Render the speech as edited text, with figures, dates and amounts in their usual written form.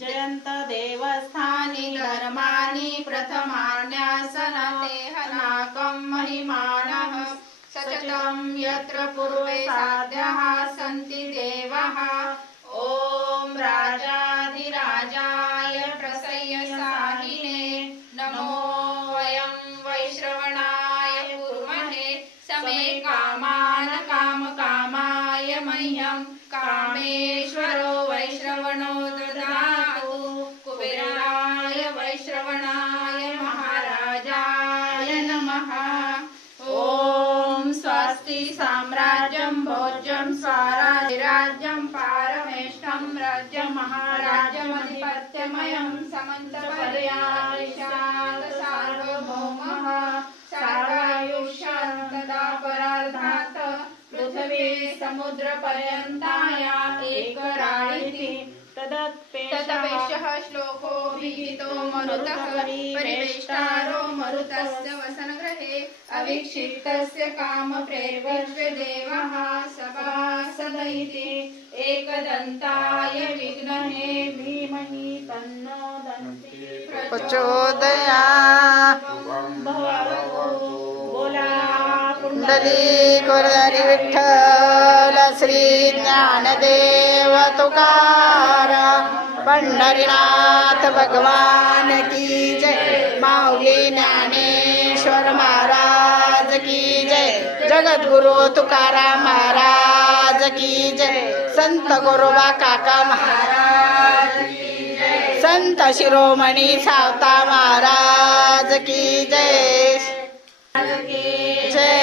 जयंत देवस्थानी धर्माणि प्रथमान्यासनते हनाकं महिमानः सचतं यत्र पूर्वे साध्यः सन्ति देवः। ॐ राजाधिराजाय प्रसय्यसाहिने नमो वयं वैश्रवणाय कुर्महे समे कामान् कामकामाय मह्यं कामेश्वरो वैश्रवणो ददातु कुबेराय वैश्रवणाय महाराजाय नमः। ॐ स्वस्ति साम्राज्यं भोज्यं स्वराज्यं पारमेष्ठं राज्यमहाराज्यमधिपत्यमयं समन्तपर्यायशात् सार्वभौमः सर्वायुष्यं तदा परार्धात् पृथिवी समुद्रपर्यन्ताया एकराळिति तदपेशः श्लोको विहितो मरुतः परिवेष्टारो मरुतस्य वसनगृहे अविक्षिप्तस्य कामप्रेर्विश्वे देवः सभासद इति एकदन्ताय विद्महे धीमहि तन्नो दन्ति प्रचोदयात्। बोला कुंडलीकुर्हरी विठ्ठल श्री ज्ञानदेव तुकाराम पंढरीनाथ भगवान की जय। माऊली ज्ञानेश्वर महाराज की जय। जगद्गुरु तुकाराम महाराज की जय। संत गोरोबा काका महाराज की जय। संत शिरोमणी सावता महाराज की जय। जय